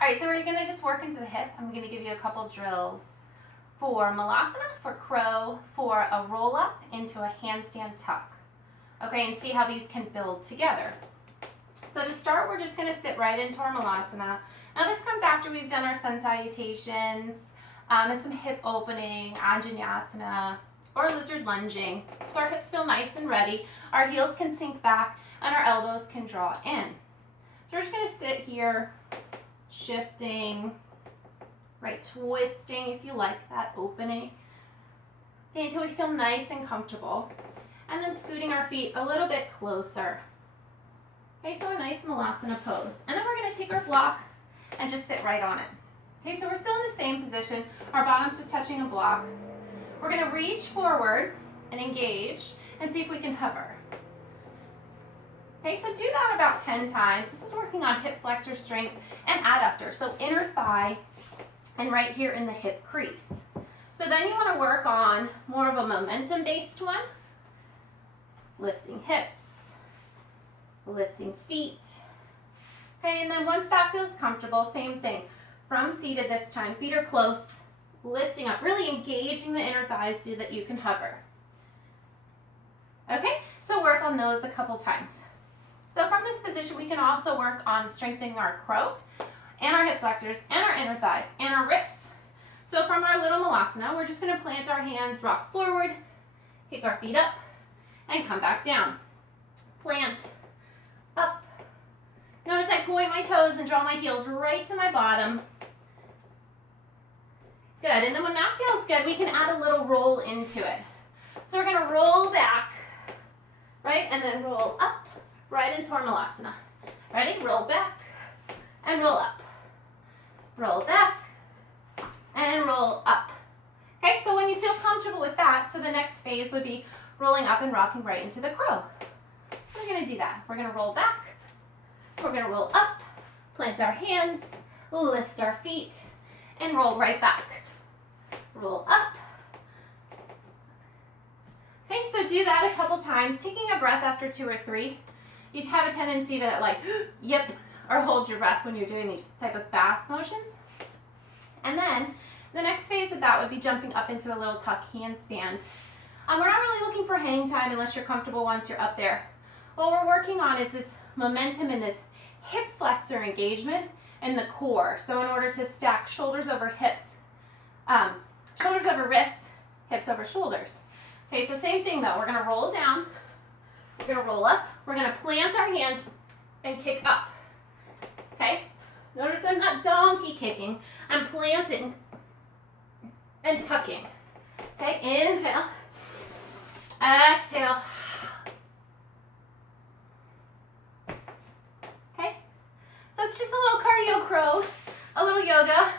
All right, so we're gonna just work into the hip. I'm gonna give you a couple drills for Malasana, for crow, for a roll up into a handstand tuck. Okay, and see how these can build together. So to start, we're just gonna sit right into our Malasana. Now this comes after we've done our sun salutations and some hip opening, Anjaneyasana, or lizard lunging. So our hips feel nice and ready. Our heels can sink back and our elbows can draw in. So we're just gonna sit here, shifting, right, twisting if you like that opening. Okay, until we feel nice and comfortable. And then scooting our feet a little bit closer. Okay, so a nice Malasana pose. And then we're gonna take our block and just sit right on it. Okay, so we're still in the same position. Our bottom's just touching a block. We're gonna reach forward and engage and see if we can hover. Okay, so do that about 10 times. This is working on hip flexor strength and adductor, so inner thigh and right here in the hip crease. So then you wanna work on more of a momentum-based one. Lifting hips, lifting feet. Okay, and then once that feels comfortable, same thing. From seated this time, feet are close, lifting up, really engaging the inner thighs so that you can hover. Okay, so work on those a couple times. So from this position, we can also work on strengthening our crow and our hip flexors and our inner thighs and our wrists. So from our little Malasana, we're just gonna plant our hands, rock forward, kick our feet up, and come back down. Plant, up. Notice I point my toes and draw my heels right to my bottom. Good, and then when that feels good, we can add a little roll into it. So we're gonna roll back, right, and then roll up, right into our Malasana. Ready? Roll back, and roll up. Roll back, and roll up. Okay, so when you feel comfortable with that, so the next phase would be rolling up and rocking right into the crow. So we're gonna do that. We're gonna roll back, we're gonna roll up, plant our hands, lift our feet, and roll right back. Roll up. Okay, so do that a couple times, taking a breath after 2 or 3. You have a tendency to like, yep, or hold your breath when you're doing these type of fast motions. And then the next phase of that would be jumping up into a little tuck handstand. We're not really looking for hang time unless you're comfortable once you're up there. What we're working on is this momentum and this hip flexor engagement in the core. So in order to stack shoulders over hips, shoulders over wrists, hips over shoulders. Okay, so same thing though. We're gonna roll down, we're gonna roll up, we're gonna plant our hands and kick up. Okay, notice I'm not donkey kicking, I'm planting and tucking. Okay, inhale. Exhale. Okay, so it's just a little cardio crow, a little yoga.